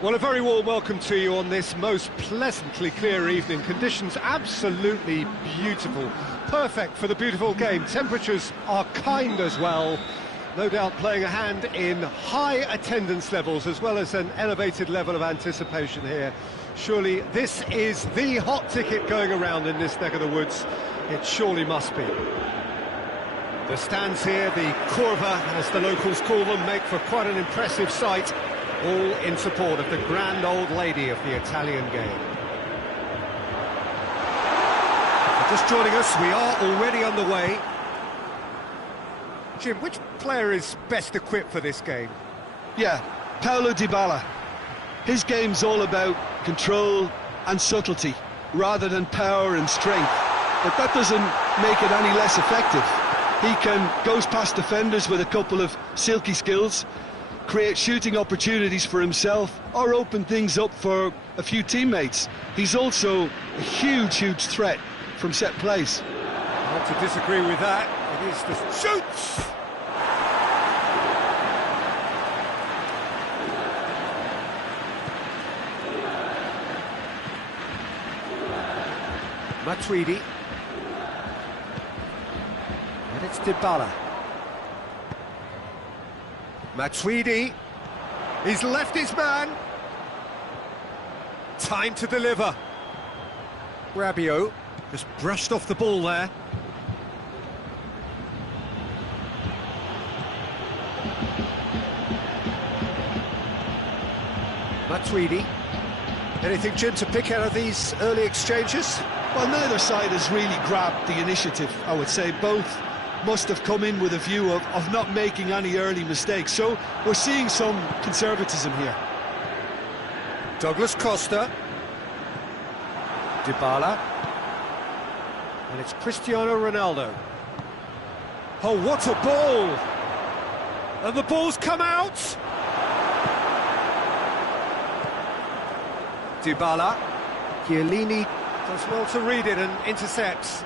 Well, a very warm welcome to you on this most pleasantly clear evening. Conditions absolutely beautiful, perfect for the beautiful game. Temperatures are kind as well, no doubt playing a hand in high attendance levels as well as an elevated level of anticipation here. Surely this is the hot ticket going around in this neck of the woods. It surely must be. The stands here, the curva, as the locals call them, make for quite an impressive sight, all in support of the grand old lady of the Italian game. Just joining us, we are already underway. Jim, which player is best equipped for this game? Yeah, Paulo Dybala. His game's all about control and subtlety, rather than power and strength. But that doesn't make it any less effective. He goes past defenders with a couple of silky skills, create shooting opportunities for himself, or open things up for a few teammates. He's also a huge threat from set plays. Not to disagree with that. It is the shoots! Matuidi. And it's Dybala. Matuidi. He's left his man. Time to deliver. Rabiot just brushed off the ball there. Matuidi. Anything, Jim, to pick out of these early exchanges? Well, neither side has really grabbed the initiative, I would say. Both must have come in with a view of not making any early mistakes. So we're seeing some conservatism here. Douglas Costa. Dybala. And it's Cristiano Ronaldo. Oh, what a ball! And the ball's come out! Dybala. Chiellini does well to read it and intercepts.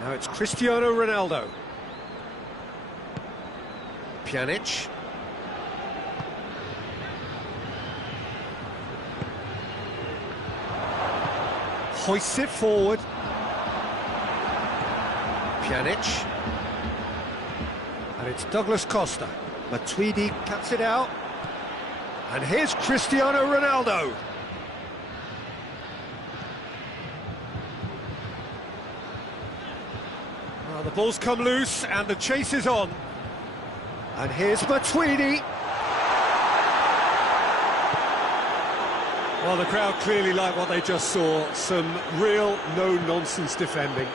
Now it's Cristiano Ronaldo. Pjanic. Hoists it forward. Pjanic. And it's Douglas Costa. Matuidi cuts it out. And here's Cristiano Ronaldo. Well, the ball's come loose and the chase is on. And here's Matuidi. Well, the crowd clearly like what they just saw. Some real no-nonsense defending.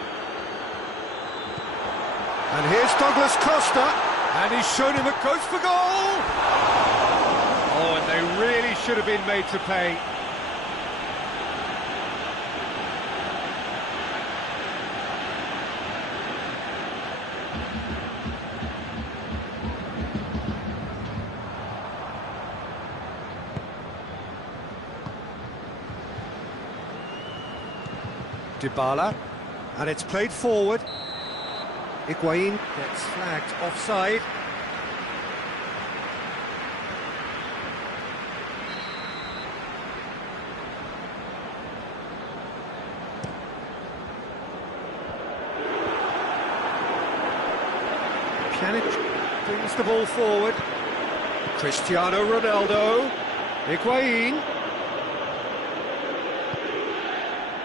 And here's Douglas Costa. And he's shown him a coach for goal. Oh, and they really should have been made to pay. Dybala, and it's played forward. Higuain gets flagged offside. Pjanic brings the ball forward. Cristiano Ronaldo. Higuain.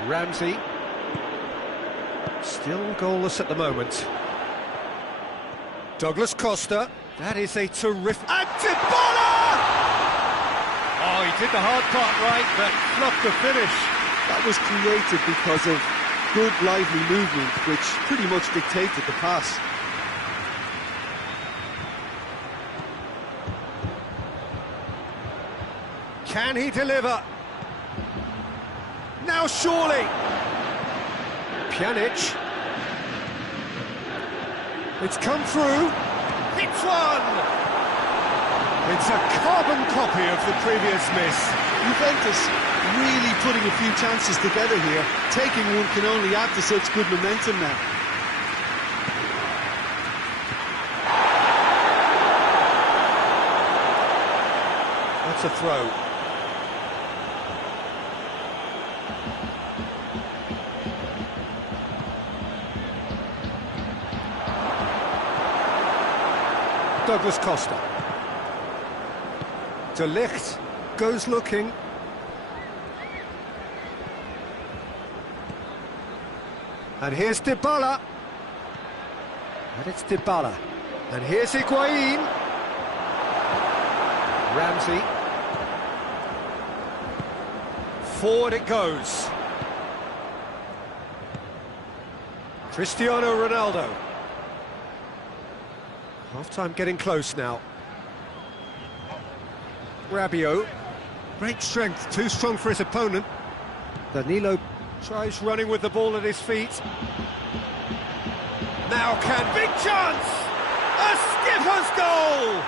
Ramsey. Still goalless at the moment. Douglas Costa. That is a terrific... And Dybala! Oh, he did the hard part right, but not the finish. That was created because of good, lively movement, which pretty much dictated the pass. Can he deliver? Now surely! Pjanic. It's come through. It's one! It's a carbon copy of the previous miss. Juventus really putting a few chances together here. Taking one can only add to such good momentum now. That's a throw. Douglas Costa. De Ligt goes looking. And here's Dybala. And it's Dybala. And here's Higuain. Ramsey. Forward it goes. Cristiano Ronaldo. Half-time getting close now. Rabiot. Great strength, too strong for his opponent. Danilo tries running with the ball at his feet. Now big chance! A skipper's goal!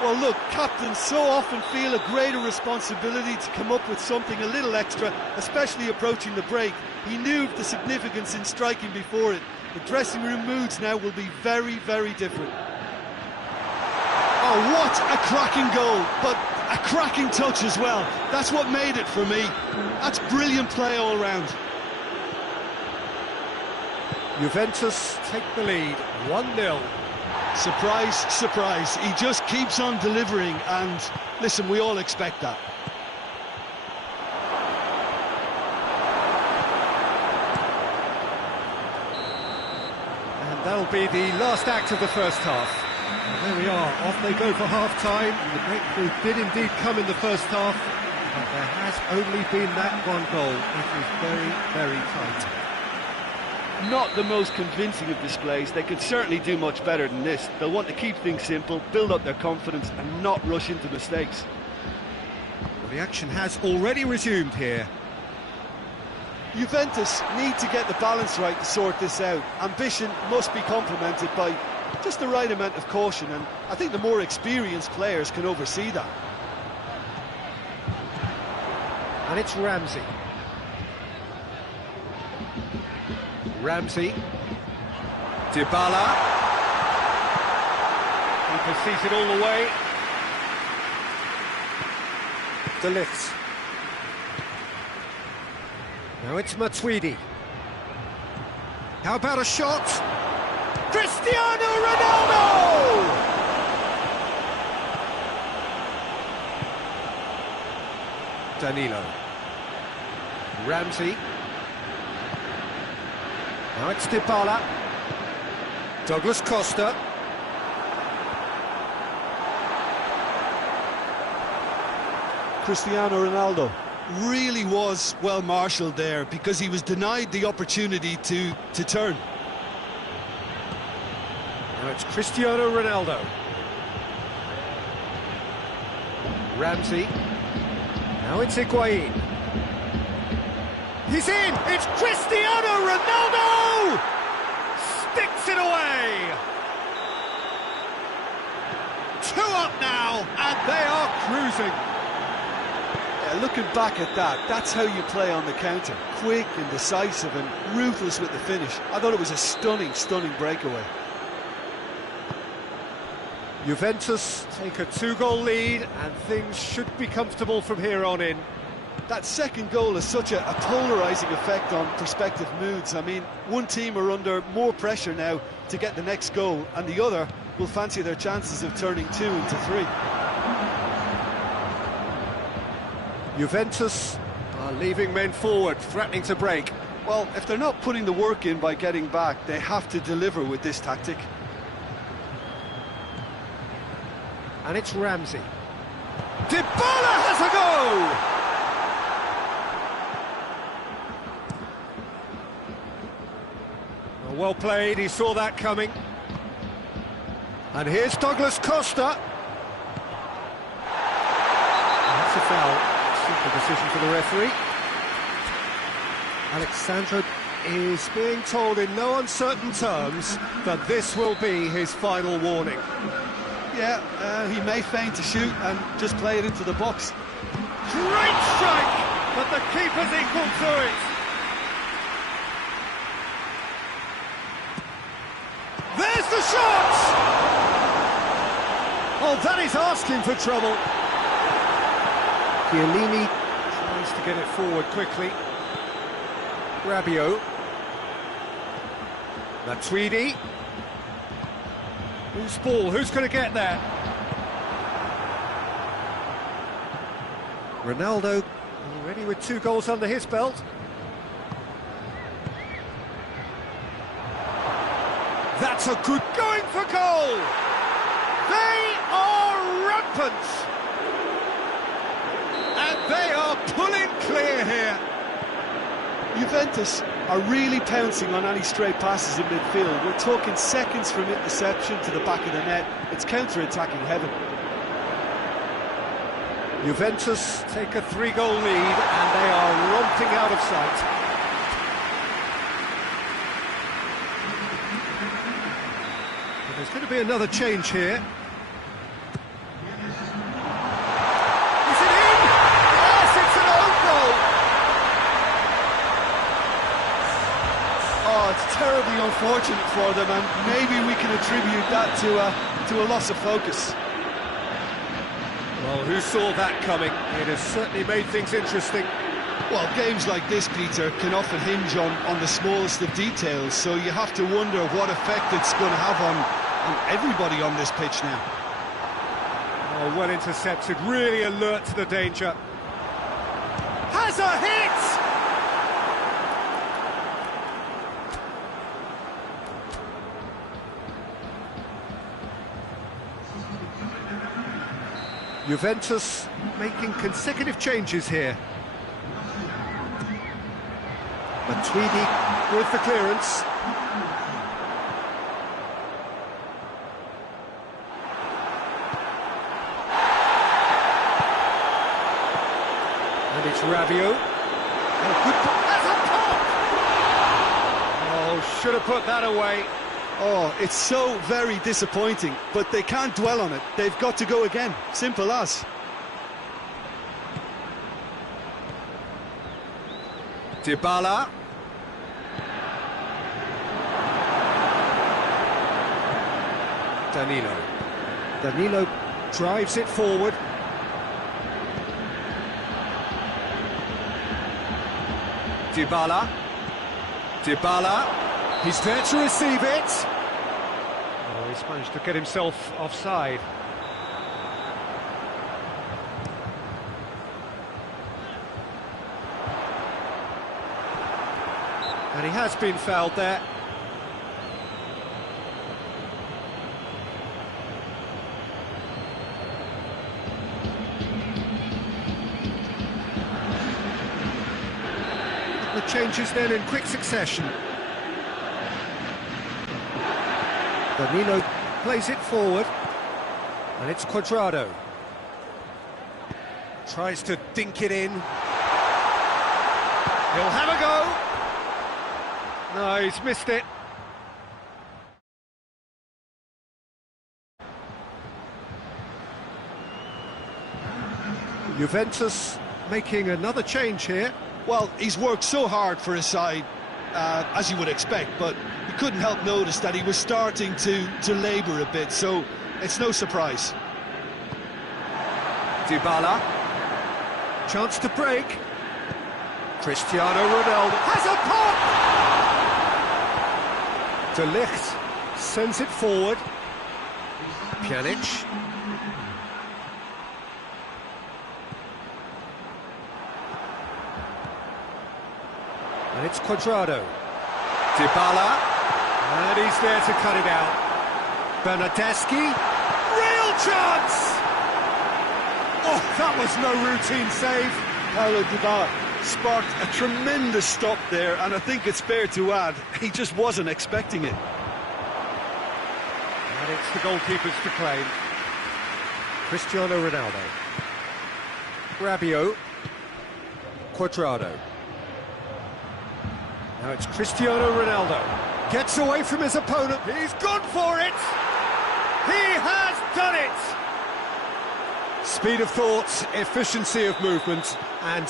Well, look, captains so often feel a greater responsibility to come up with something a little extra, especially approaching the break. He knew the significance in striking before it. The dressing room moods now will be very, very different. Oh, what a cracking goal, but a cracking touch as well. That's what made it for me. That's brilliant play all round. Juventus take the lead, 1-0. Surprise, surprise. He just keeps on delivering, and listen, we all expect that. And that'll be the last act of the first half. And there we are, off they go for half-time. The breakthrough did indeed come in the first half, but there has only been that one goal. It is very, very tight. Not the most convincing of displays. They could certainly do much better than this. They'll want to keep things simple, build up their confidence and not rush into mistakes. Well, the action has already resumed here. Juventus need to get the balance right to sort this out. Ambition must be complemented by just the right amount of caution, and I think the more experienced players can oversee that. And it's Ramsey. Ramsey. Dybala. Keeper sees it all the way. De Ligt. Now it's Matuidi. How about a shot? Cristiano Ronaldo! Danilo. Ramsey. Now it's Dybala. Douglas Costa. Cristiano Ronaldo really was well marshalled there because he was denied the opportunity to turn. Now it's Cristiano Ronaldo. Ramsey. Now it's Higuain. He's in! It's Cristiano Ronaldo! Sticks it away! 2 up now, and they are cruising. Yeah, looking back at that, that's how you play on the counter. Quick and decisive and ruthless with the finish. I thought it was a stunning, stunning breakaway. Juventus take a 2-goal lead, and things should be comfortable from here on in. That second goal has such a polarising effect on prospective moods. I mean, one team are under more pressure now to get the next goal, and the other will fancy their chances of turning 2 into 3. Juventus are leaving men forward, threatening to break. Well, if they're not putting the work in by getting back, they have to deliver with this tactic. And it's Ramsey. Dybala has a go! Well played, he saw that coming. And here's Douglas Costa. That's a foul. Simple decision for the referee. Alexandro is being told in no uncertain terms that this will be his final warning. Yeah, he may feign to shoot and just play it into the box. Great strike, but the keeper's equal to it. There's the shot! Oh, that is asking for trouble. Chiellini tries to get it forward quickly. Rabiot. Matuidi. Who's ball? Who's going to get there? Ronaldo already with 2 goals under his belt. That's a good going for goal! They are rampant! And they are pulling clear here. Juventus are really pouncing on any stray passes in midfield. We're talking seconds from interception to the back of the net. It's counter-attacking heaven. Juventus take a 3-goal lead and they are romping out of sight. But there's going to be another change here. Is it in? Yes, it's an own goal! Oh, it's terribly unfortunate for them, and maybe we can attribute that to a loss of focus. Well, who saw that coming? It has certainly made things interesting. Well, games like this, Peter, can often hinge on the smallest of details, so you have to wonder what effect it's going to have on everybody on this pitch now. Oh, well intercepted, really alert to the danger. Has a hit! Juventus making consecutive changes here. Matuidi with the clearance. And it's Rabiot. Oh, good. That's a pop! Oh, should have put that away. Oh, it's so very disappointing, but they can't dwell on it. They've got to go again. Simple as. Dybala. Danilo drives it forward. Dybala. He's there to receive it. Oh, he's managed to get himself offside. And he has been fouled there. The changes then in quick succession. Danilo plays it forward, and it's Cuadrado. Tries to dink it in. He'll have a go. No, he's missed it. Juventus making another change here. Well, he's worked so hard for his side, as you would expect, but you couldn't help notice that he was starting to labour a bit, so it's no surprise. Dybala. Chance to break. Cristiano Ronaldo has a pop! De Ligt sends it forward. Pjanic. And it's Cuadrado. Dybala. And he's there to cut it out. Bernardeschi. Real chance! Oh, that was no routine save. Paulo Dybala sparked a tremendous stop there, and I think it's fair to add, he just wasn't expecting it. And it's the goalkeepers to claim. Cristiano Ronaldo. Rabiot. Cuadrado. Now it's Cristiano Ronaldo. Gets away from his opponent. He's gone for it! He has done it! Speed of thought, efficiency of movement, and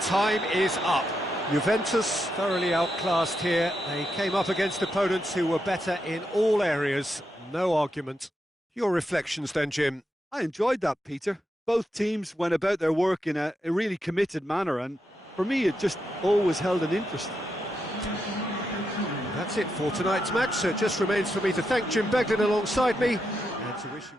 time is up. Juventus thoroughly outclassed here. They came up against opponents who were better in all areas. No argument. Your reflections then, Jim? I enjoyed that, Peter. Both teams went about their work in a really committed manner, and for me it just always held an interest. That's it for tonight's match, so it just remains for me to thank Jim Beglin alongside me and to wish you...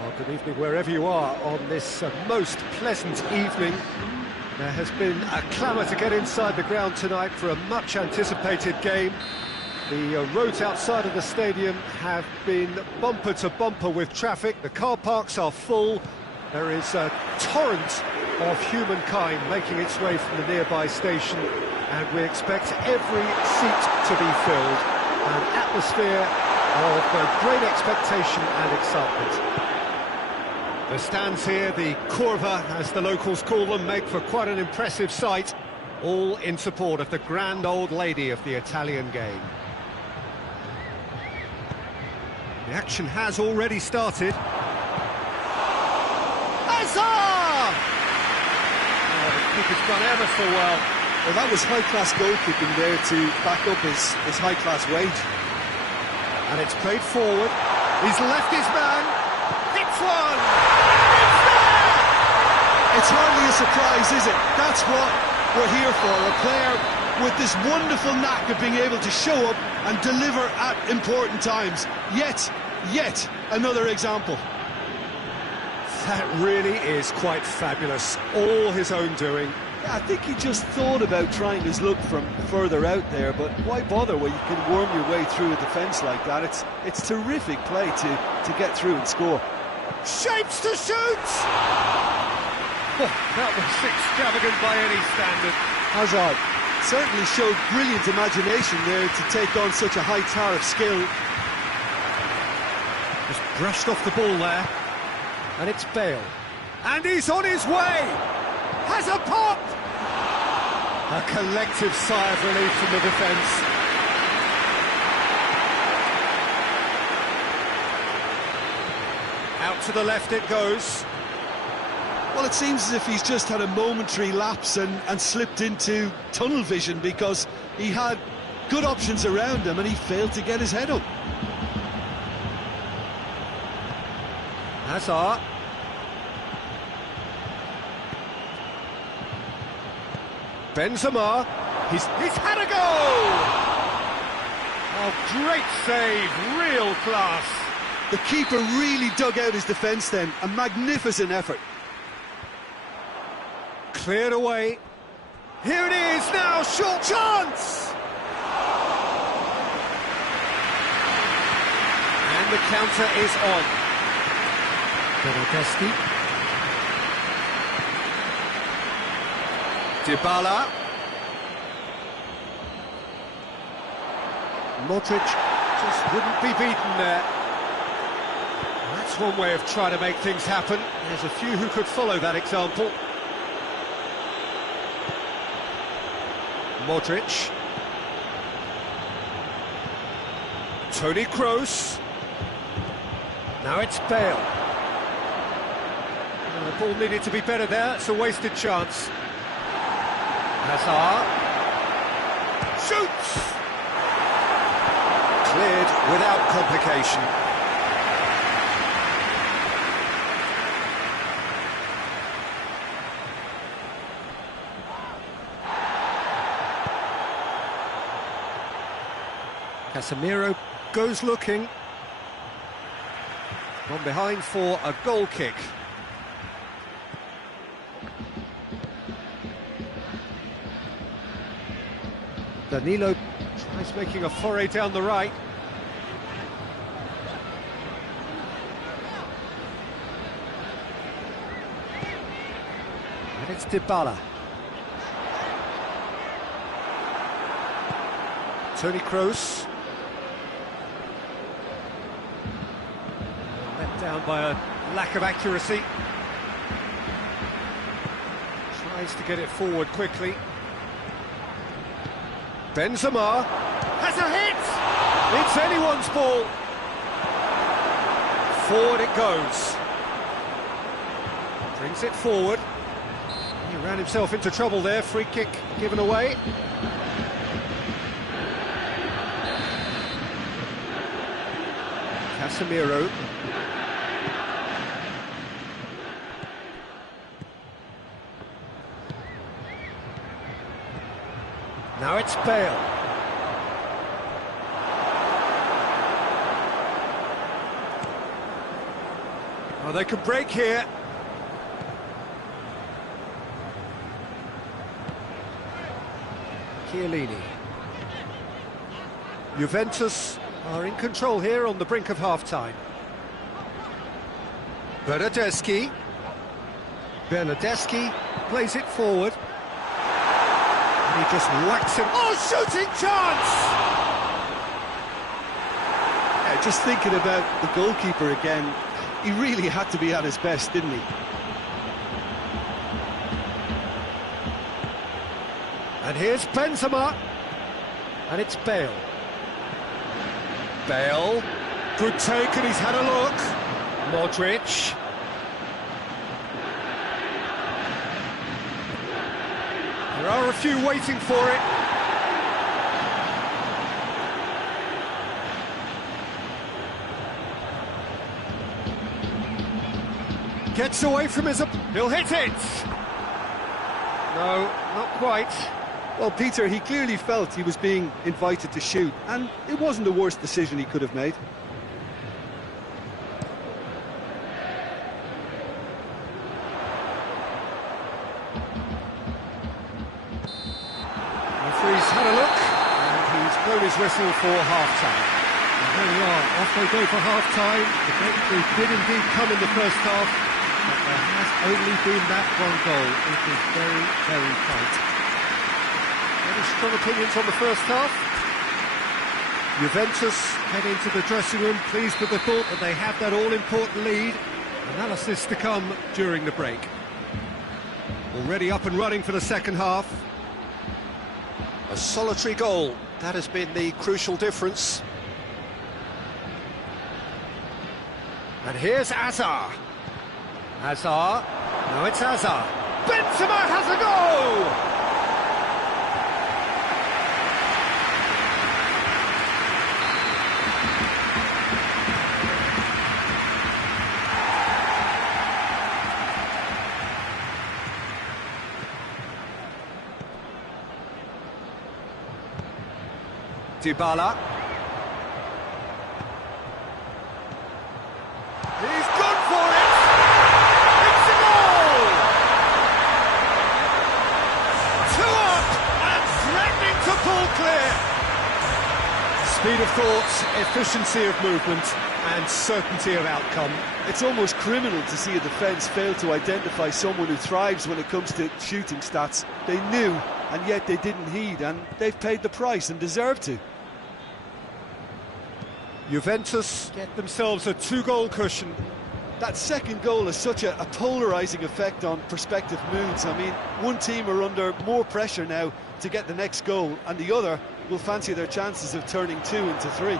Well, good evening wherever you are on this most pleasant evening. There has been a clamour to get inside the ground tonight for a much anticipated game. The roads outside of the stadium have been bumper to bumper with traffic. The car parks are full. There is a torrent of humankind making its way from the nearby station, and we expect every seat to be filled. An atmosphere of great expectation and excitement. The stands here, the curva, as the locals call them, make for quite an impressive sight, all in support of the grand old lady of the Italian game. The action has already started. Hazard! Oh, the keeper's done ever so well. Well, that was high-class goalkeeping there to back up his high-class wage. And it's played forward. He's left his man. Hits one! It's there! It's hardly a surprise, is it? That's what we're here for. A player with this wonderful knack of being able to show up and deliver at important times. Yet another example. That really is quite fabulous. All his own doing. Yeah, I think he just thought about trying his luck from further out there, but why bother when you can worm your way through a defence like that? It's terrific play to get through and score. Shapes to shoot! Oh, that was extravagant by any standard. Hazard certainly showed brilliant imagination there to take on such a high tower of skill. Just brushed off the ball there. And it's Bale. And he's on his way! Has a pop! A collective sigh of relief from the defence. Out to the left it goes. Well, it seems as if he's just had a momentary lapse and slipped into tunnel vision, because he had good options around him and he failed to get his head up. Hazard. Benzema. He's had a goal! Oh, great save, real class. The keeper really dug out his defence then. A magnificent effort. Cleared away. Here it is now, short chance! And the counter is on. Bernardeschi. Dybala. Modric just wouldn't be beaten there. That's one way of trying to make things happen. There's a few who could follow that example. Modric. Toni Kroos. Now it's Bale. The ball needed to be better there. It's a wasted chance. Hazard. Shoots! Cleared without complication. Casemiro goes looking. Gone behind for a goal kick. Danilo tries making a foray down the right. And it's Dybala. Toni Kroos. Let down by a lack of accuracy. Tries to get it forward quickly. Benzema has a hit! It's anyone's ball. Forward it goes. Brings it forward. He ran himself into trouble there. Free kick given away. Casemiro. Now it's Bale. Oh, they could break here. Chiellini. Juventus are in control here on the brink of half-time. Bernardeschi. Bernardeschi plays it forward. And he just whacks him. Oh, shooting chance! Yeah, just thinking about the goalkeeper again, he really had to be at his best, didn't he? And here's Benzema. And it's Bale. Bale. Good take, and he's had a look. Modric. There are a few waiting for it. Gets away from his... He'll hit it! No, not quite. Well, Peter, he clearly felt he was being invited to shoot, and it wasn't the worst decision he could have made. Referee's had a look, and he's blown his whistle for half-time. And there we are, off they go for half-time. The breakthrough did indeed come in the first half, but there has only been that one goal. It is very, very tight. Any strong opinions on the first half? Juventus head into the dressing room pleased with the thought that they have that all-important lead. Analysis to come during the break. Already up and running for the second half. A solitary goal, that has been the crucial difference. And here's Hazard. Hazard, now it's Hazard. Benzema has a goal! Dybala. He's gone for it! It's a goal! 2 up and threatening to pull clear. Speed of thought, efficiency of movement and certainty of outcome. It's almost criminal to see a defence fail to identify someone who thrives when it comes to shooting stats. They knew, and yet they didn't heed, and they've paid the price and deserve to. Juventus get themselves a 2-goal cushion. That second goal has such a polarising effect on prospective moods. I mean, one team are under more pressure now to get the next goal, and the other will fancy their chances of turning 2 into 3.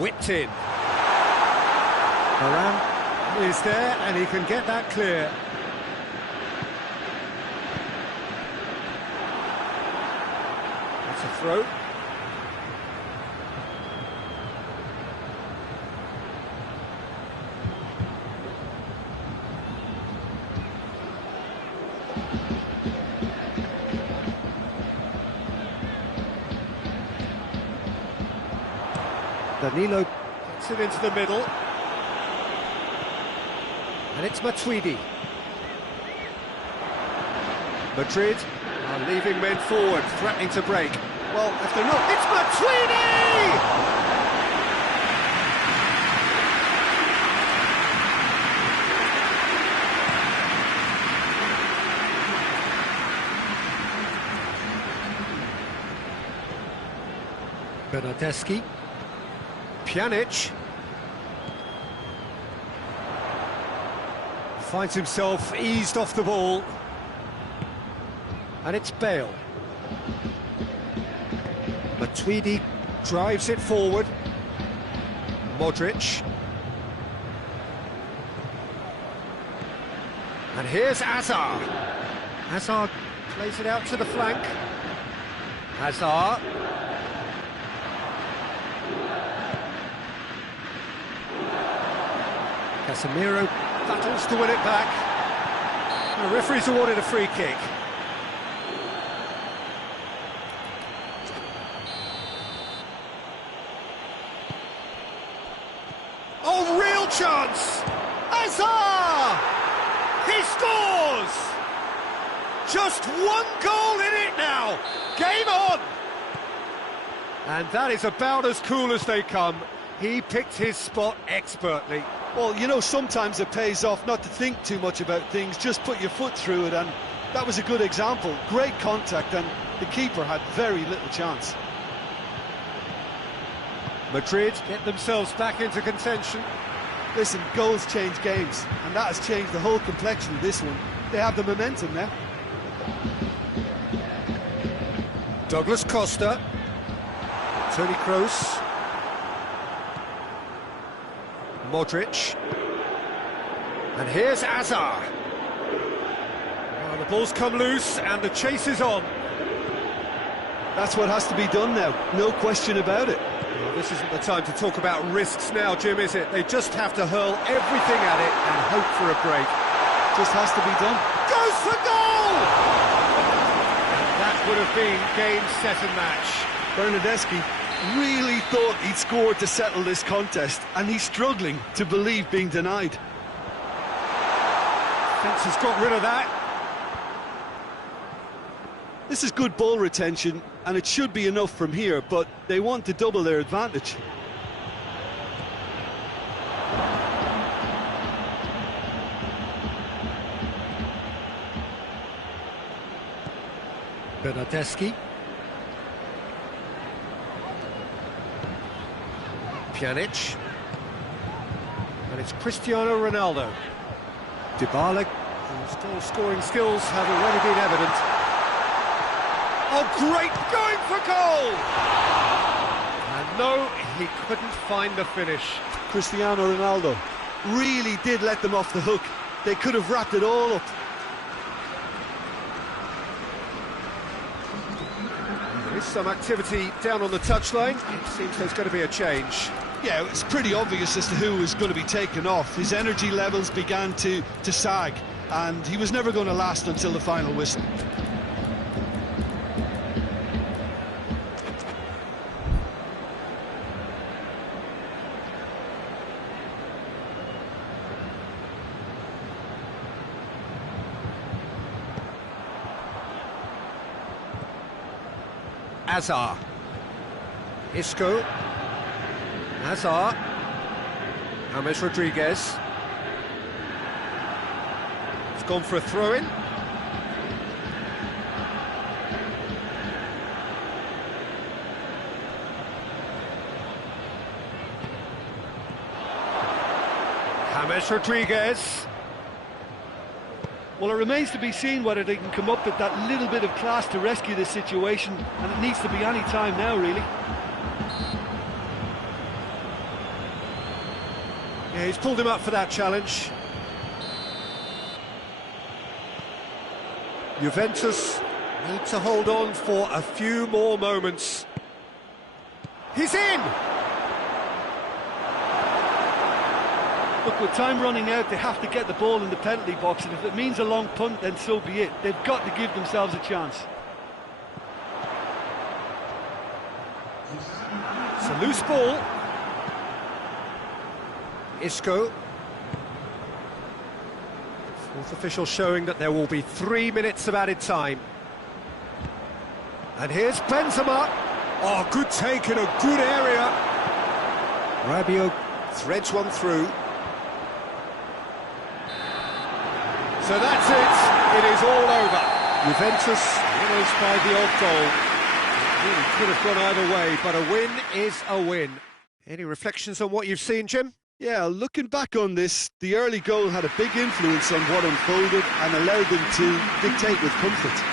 Whipped in. Varane is there, and he can get that clear. That's a throw. Danilo gets it into the middle. And it's Matuidi. Madrid are leaving men forward, threatening to break. Well, if they're not... It's Matuidi! Bernardeschi. Pjanic finds himself eased off the ball, and it's Bale. Matuidi drives it forward. Modric. And here's Hazard. Hazard plays it out to the flank. Hazard. Casemiro battles to win it back. The referee's awarded a free kick. Oh, real chance! Hazard! He scores! Just 1 goal in it now! Game on! And that is about as cool as they come. He picked his spot expertly. Well, you know, sometimes it pays off not to think too much about things, just put your foot through it, and that was a good example. Great contact, and the keeper had very little chance. Madrid get themselves back into contention. Listen, goals change games, and that has changed the whole complexion of this one. They have the momentum now. Douglas Costa. Toni Kroos. Modric. And here's Hazard. Well, the ball's come loose and the chase is on. That's what has to be done now, no question about it. Well, this isn't the time to talk about risks now, Jim, is it? They just have to hurl everything at it and hope for a break. Just has to be done. Goes for goal! And that would have been game, set and match. Bernardeschi really thought he'd scored to settle this contest, and he's struggling to believe being denied. Fence has got rid of that. This is good ball retention, and it should be enough from here, but they want to double their advantage. Bernardeschi. Pjanic. And it's Cristiano Ronaldo. Dybala, whose goal-scoring skills have already been evident. Oh, great, going for goal! And no, he couldn't find the finish. Cristiano Ronaldo really did let them off the hook. They could have wrapped it all up. There is some activity down on the touchline. It seems there's going to be a change. Yeah, it's pretty obvious as to who was going to be taken off. His energy levels began to sag, and he was never going to last until the final whistle. Azar. Isco. Azar. James Rodriguez. He's gone for a throw-in. James Rodriguez. Well, it remains to be seen whether they can come up with that little bit of class to rescue this situation, and it needs to be any time now, really. Yeah, he's pulled him up for that challenge. Juventus need to hold on for a few more moments. He's in! Look, with time running out, they have to get the ball in the penalty box, and if it means a long punt, then so be it. They've got to give themselves a chance. It's a loose ball. Isco. Fourth official showing that there will be 3 minutes of added time. And here's Benzema. Oh, good take in a good area. Rabiot threads one through. So that's it. It is all over. Juventus winners by the odd goal. It really could have gone either way, but a win is a win. Any reflections on what you've seen, Jim? Yeah, looking back on this, the early goal had a big influence on what unfolded and allowed them to dictate with comfort.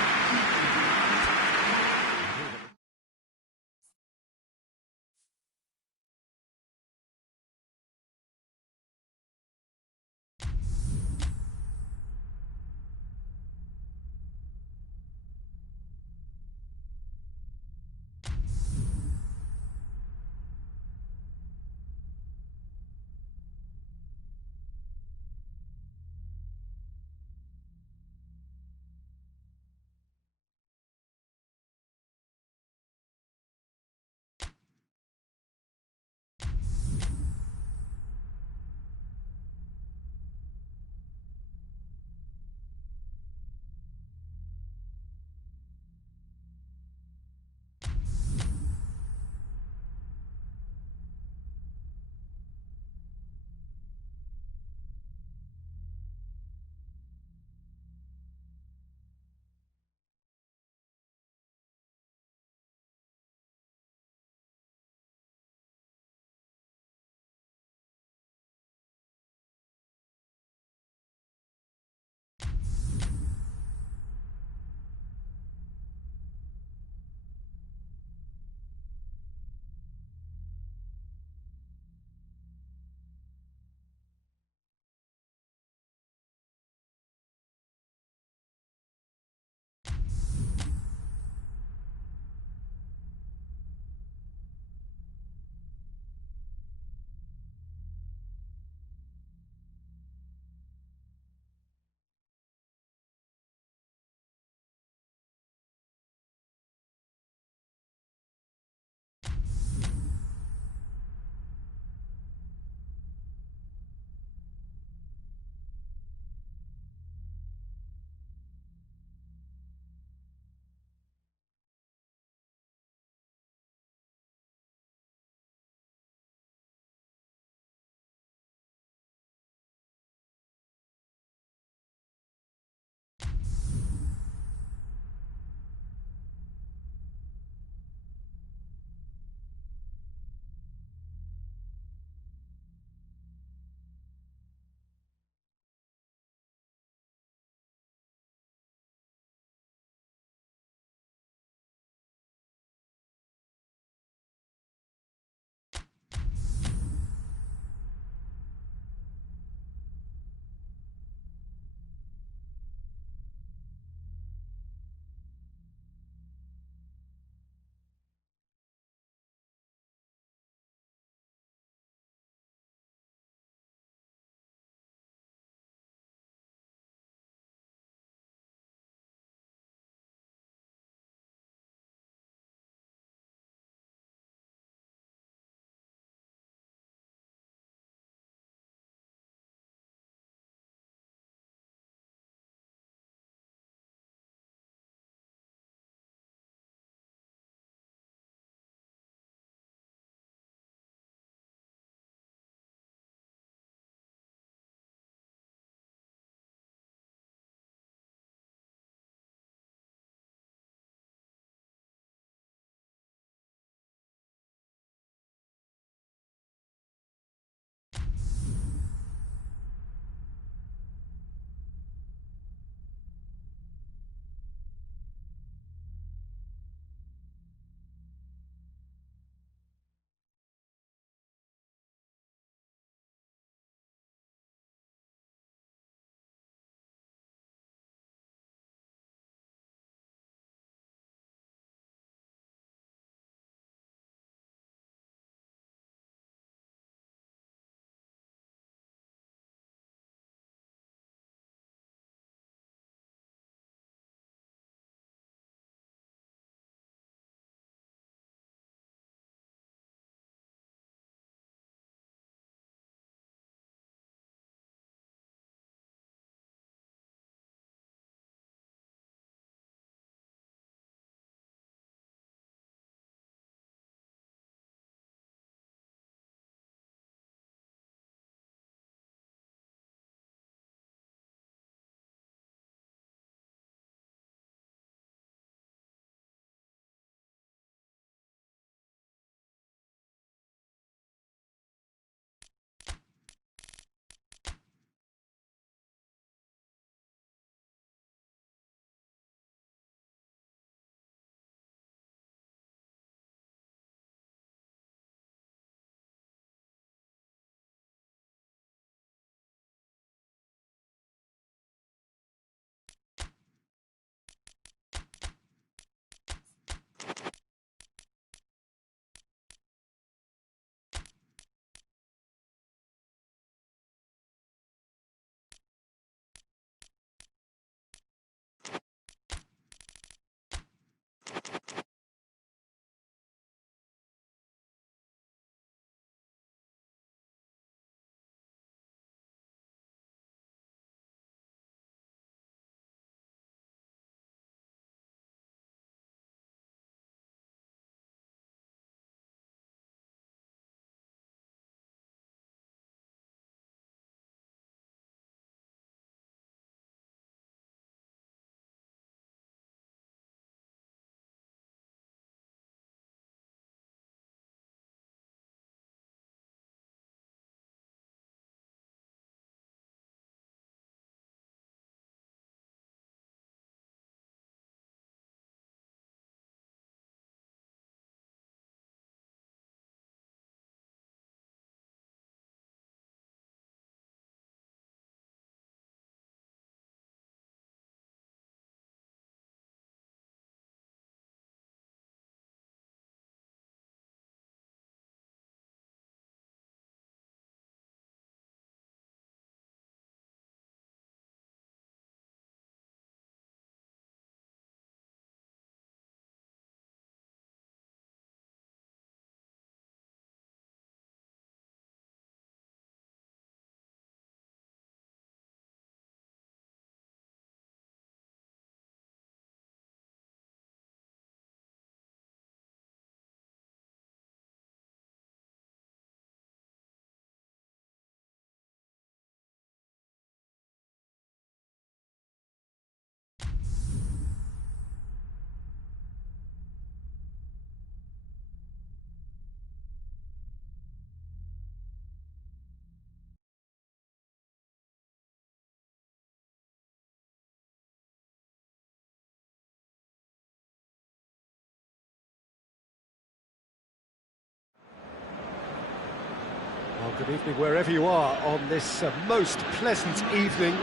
Good evening wherever you are on this most pleasant evening.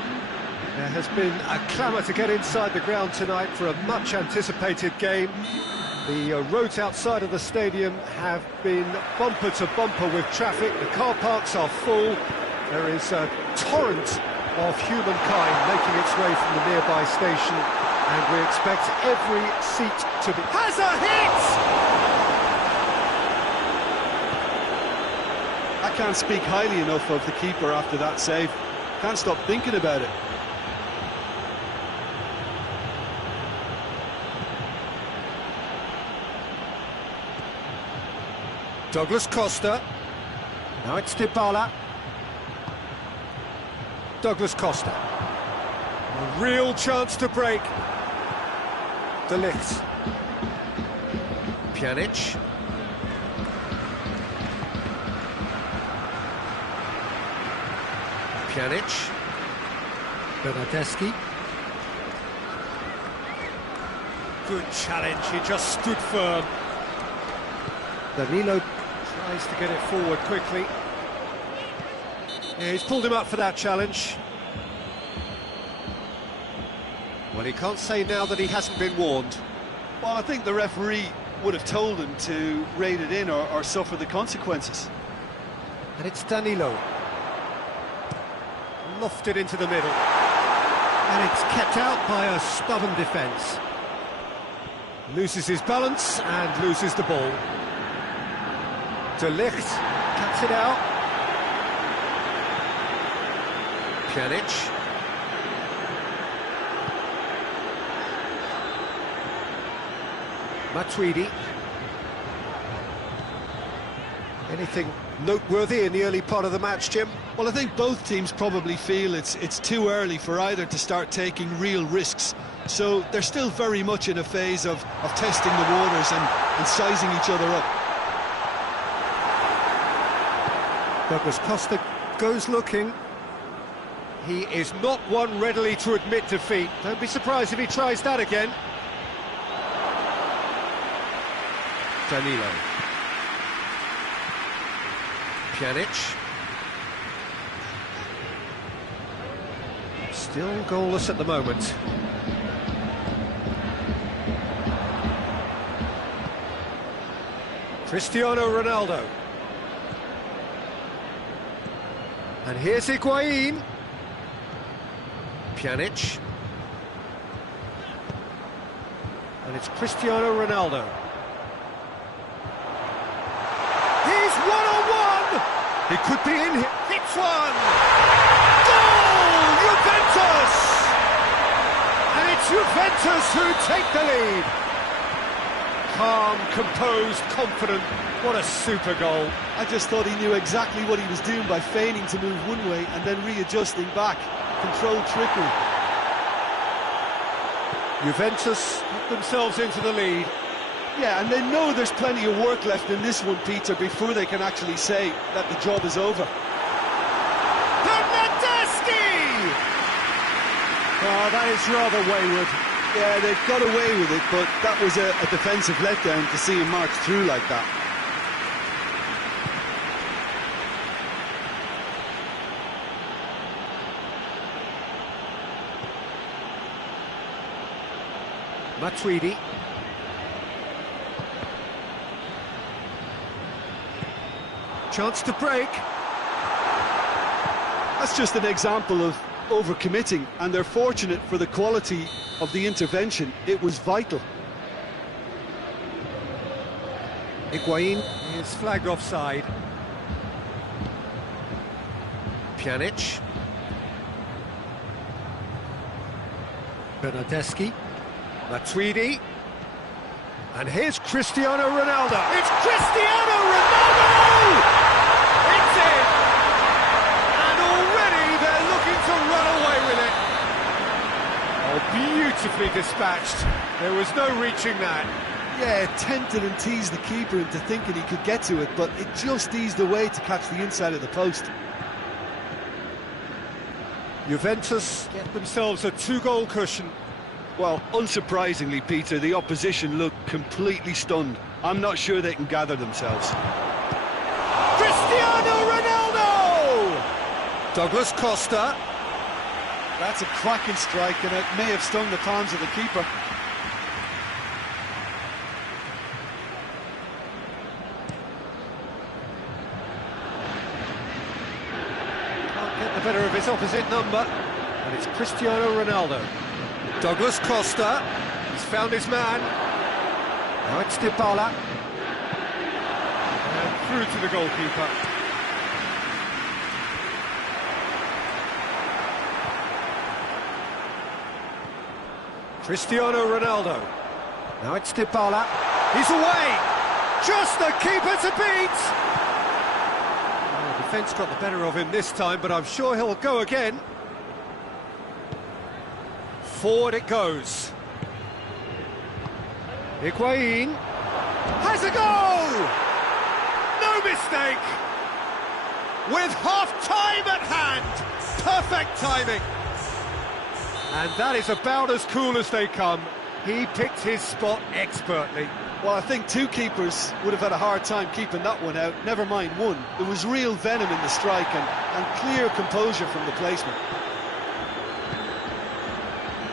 There has been a clamour to get inside the ground tonight for a much anticipated game. The roads outside of the stadium have been bumper to bumper with traffic. The car parks are full. There is a torrent of humankind making its way from the nearby station, and we expect every seat to be... Has a hit! I can't speak highly enough of the keeper after that save. Can't stop thinking about it. Douglas Costa. Now it's Dybala. Douglas Costa. A real chance to break. De Ligt. Pjanic. Pjanic. Bernardeschi. Good challenge, he just stood firm. Danilo tries to get it forward quickly. Yeah, he's pulled him up for that challenge. Well, he can't say now that he hasn't been warned. Well, I think the referee would have told him to rein it in or suffer the consequences. And it's Danilo. Lofted into the middle. And it's kept out by a stubborn defence. Loses his balance and loses the ball. De Ligt cuts it out. Pjanic. Matuidi. Anything noteworthy in the early part of the match, Jim? Well, I think both teams probably feel it's too early for either to start taking real risks. So they're still very much in a phase of testing the waters and sizing each other up. Douglas Costa goes looking. He is not one readily to admit defeat. Don't be surprised if he tries that again. Danilo. Pjanic. Still goalless at the moment. Cristiano Ronaldo. And here's Higuain. Pjanic. And it's Cristiano Ronaldo. He's one-on-one! He could be in here. Hits one! Goal! Juventus! And it's Juventus who take the lead. Calm, composed, confident. What a super goal. I just thought he knew exactly what he was doing by feigning to move one way and then readjusting back. Controlled trickery. Juventus put themselves into the lead. Yeah, and they know there's plenty of work left in this one, Peter, before they can actually say that the job is over. Bernardeschi! Oh, that is rather wayward. Yeah, they've got away with it, but that was a defensive letdown to see him march through like that. Matuidi. Chance to break. That's just an example of overcommitting, and they're fortunate for the quality of the intervention. It was vital. Higuain is flagged offside. Pjanic. Bernardeschi. Matuidi. And here's Cristiano Ronaldo. It's Cristiano Ronaldo! It's in! And already they're looking to run away with it. Oh, beautifully dispatched. There was no reaching that. Yeah, tempted and teased the keeper into thinking he could get to it, but it just eased away to catch the inside of the post. Juventus get themselves a two-goal cushion. Well, unsurprisingly, Peter, the opposition look completely stunned. I'm not sure they can gather themselves. Cristiano Ronaldo! Douglas Costa. That's a cracking strike, and it may have stung the palms of the keeper. Can't get the better of his opposite number, and it's Cristiano Ronaldo. Douglas Costa, he's found his man. Now it's Dybala. And through to the goalkeeper. Cristiano Ronaldo. Now it's Dybala. He's away! Just the keeper to beat! Well, the defence got the better of him this time, but I'm sure he'll go again. Forward it goes. Higuain has a goal! No mistake! With half-time at hand! Perfect timing! And that is about as cool as they come. He picked his spot expertly. Well, I think two keepers would have had a hard time keeping that one out, never mind one. There was real venom in the strike and clear composure from the placement.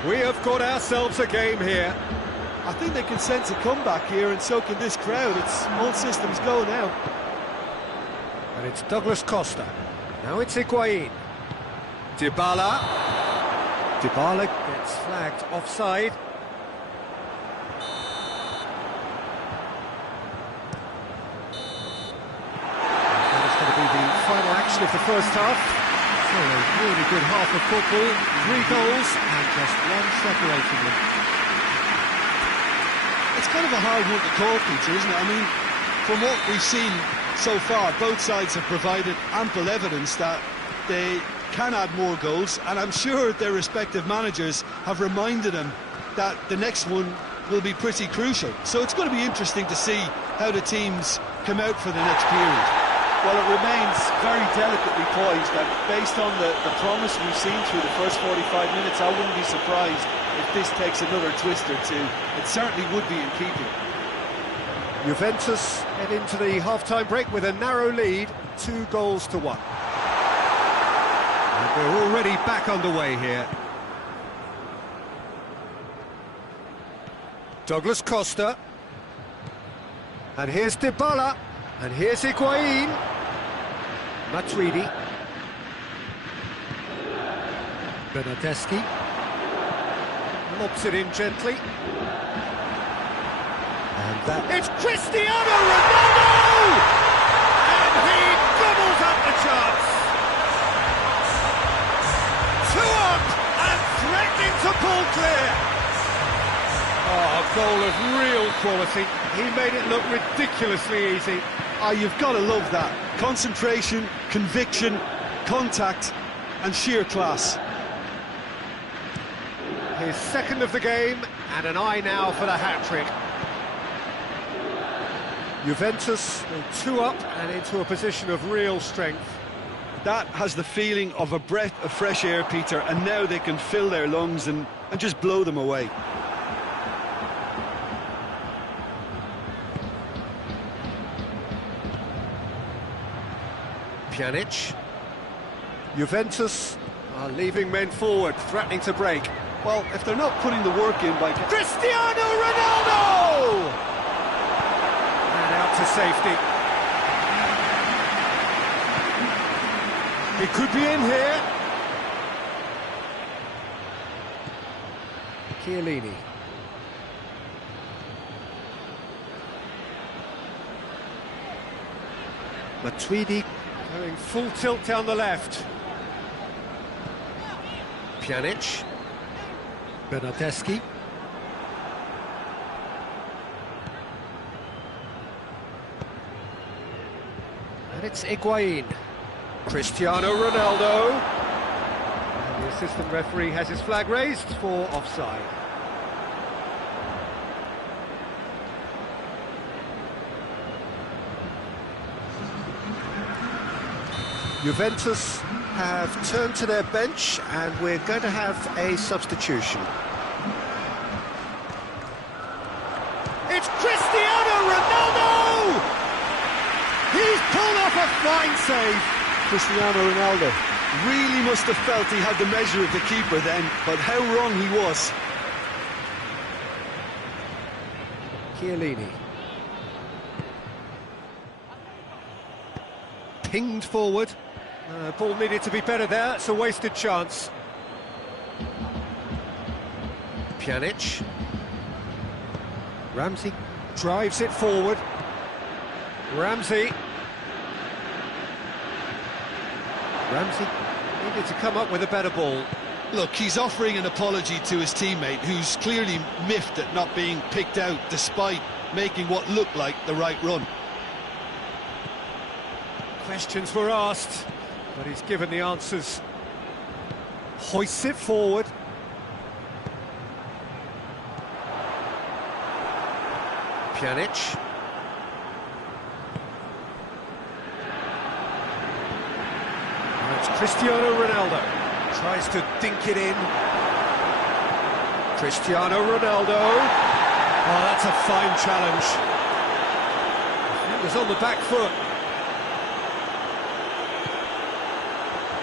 We have got ourselves a game here. I think they can sense a comeback here, and so can this crowd. It's all systems go now. And it's Douglas Costa. Now it's Higuain. Dybala. Dybala gets flagged offside. That is going to be the final action of the first half. So a really good half of football, 3 goals and just one separating them. It's kind of a hard one to call, Peter, isn't it? I mean, from what we've seen so far, both sides have provided ample evidence that they can add more goals, and I'm sure their respective managers have reminded them that the next one will be pretty crucial. So it's going to be interesting to see how the teams come out for the next period. Well, it remains very delicately poised, and based on the promise we've seen through the first 45 minutes, I wouldn't be surprised if this takes another twist or two. It certainly would be in keeping. Juventus head into the half-time break with a narrow lead, 2 goals to 1. And we're already back underway here. Douglas Costa. And here's Dybala. And here's Higuain. Matuidi. Bernardeschi. Lobs it in gently. And that... It's Cristiano Ronaldo! And he gobbles up the chance. 2 up and threatening to pull clear. Oh, a goal of real quality. He made it look ridiculously easy. Ah, you've got to love that. Concentration, conviction, contact and sheer class. His second of the game, and an eye now for the hat-trick. Juventus 2 up and into a position of real strength. That has the feeling of a breath of fresh air, Peter, and now they can fill their lungs and just blow them away. Pjanic. Juventus are leaving men forward, threatening to break. Well, if they're not putting the work in by... Cristiano Ronaldo! And out to safety. He could be in here. Chiellini. Matuidi going full tilt down the left. Pjanic. Bernardeschi. And it's Higuain. Cristiano Ronaldo. And the assistant referee has his flag raised for offside. Juventus have turned to their bench and we're going to have a substitution. It's Cristiano Ronaldo! He's pulled off a fine save. Cristiano Ronaldo, Really must have felt he had the measure of the keeper then, but how wrong he was. Chiellini. Pinged forward. Ball needed to be better there, it's a wasted chance. Pjanic. Ramsey drives it forward. Ramsey needed to come up with a better ball. Look, he's offering an apology to his teammate, who's clearly miffed at not being picked out despite making what looked like the right run. Questions were asked, but he's given the answers. Hoists it forward. Pjanic. It's Cristiano Ronaldo. Tries to dink it in. Cristiano Ronaldo. Oh, that's a fine challenge. He was on the back foot.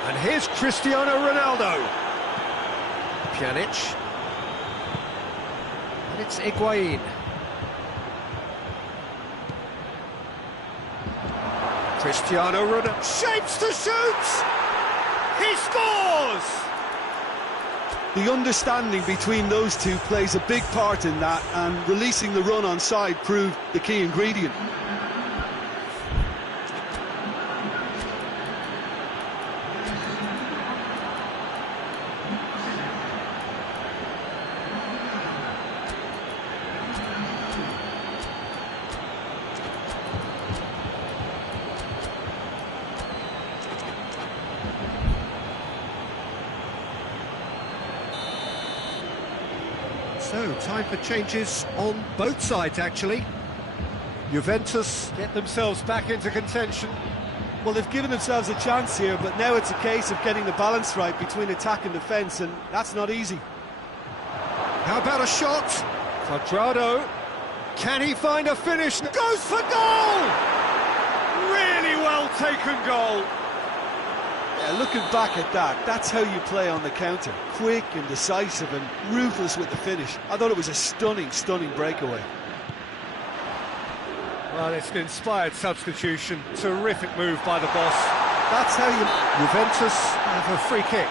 And here's Cristiano Ronaldo. Pjanic. And it's Higuain. Cristiano Ronaldo shapes to shoot! He scores! The understanding between those two plays a big part in that, and releasing the run on side proved the key ingredient. So, time for changes on both sides, actually. Juventus get themselves back into contention. Well, they've given themselves a chance here, but now it's a case of getting the balance right between attack and defence, and that's not easy. How about a shot? Cuadrado. Can he find a finish? Goes for goal! Really well taken goal. Yeah, looking back at that, that's how you play on the counter. Quick and decisive and ruthless with the finish. I thought it was a stunning breakaway. Well, it's an inspired substitution. Terrific move by the boss. That's how you... Juventus have a free kick.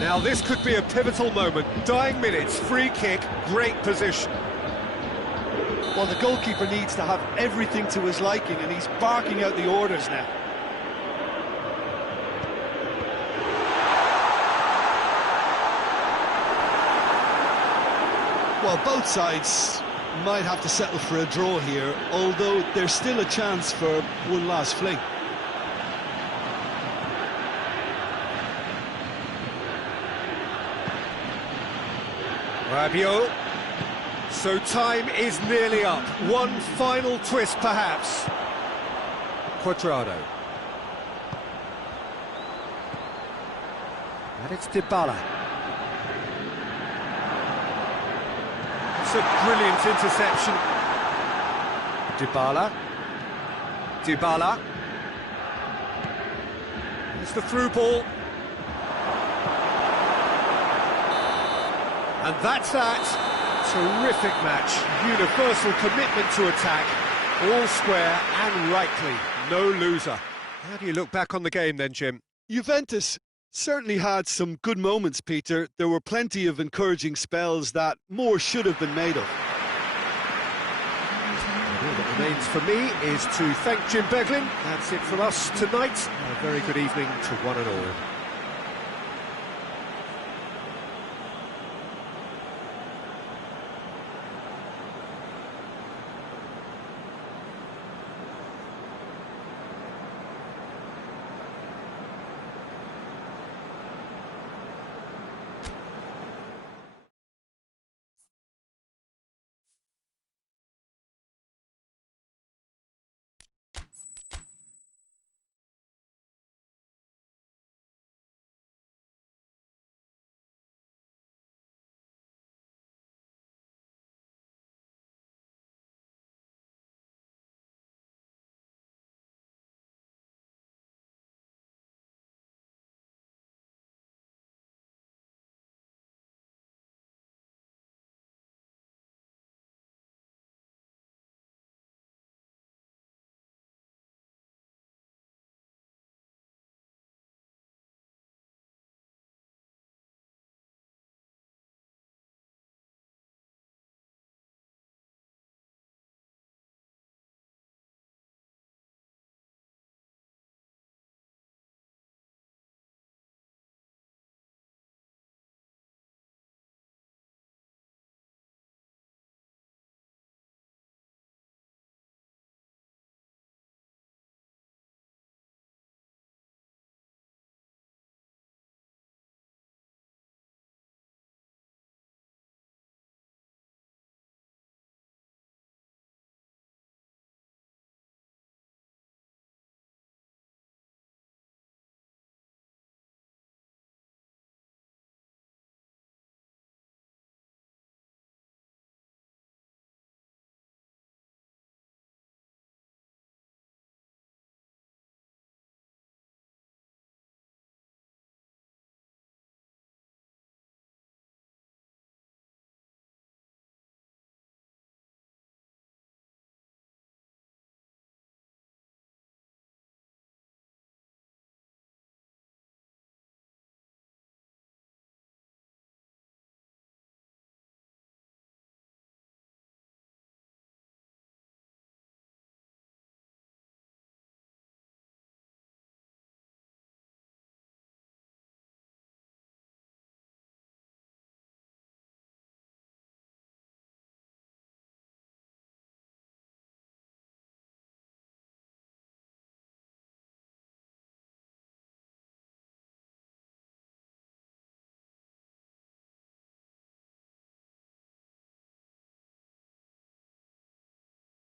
Now this could be a pivotal moment. Dying minutes, free kick, great position. Well, the goalkeeper needs to have everything to his liking, and he's barking out the orders now. Well, both sides might have to settle for a draw here, although there's still a chance for one last fling. Rabiot. So time is nearly up. One final twist, perhaps. Cuadrado. And it's Dybala. It's a brilliant interception. Dybala. It's the through ball. And that's that. Terrific match. Universal commitment to attack. All square and rightly. No loser. How do you look back on the game then, Jim? Juventus certainly had some good moments, Peter. There were plenty of encouraging spells that more should have been made of. All that remains for me is to thank Jim Beglin. That's it from us tonight. A very good evening to one and all.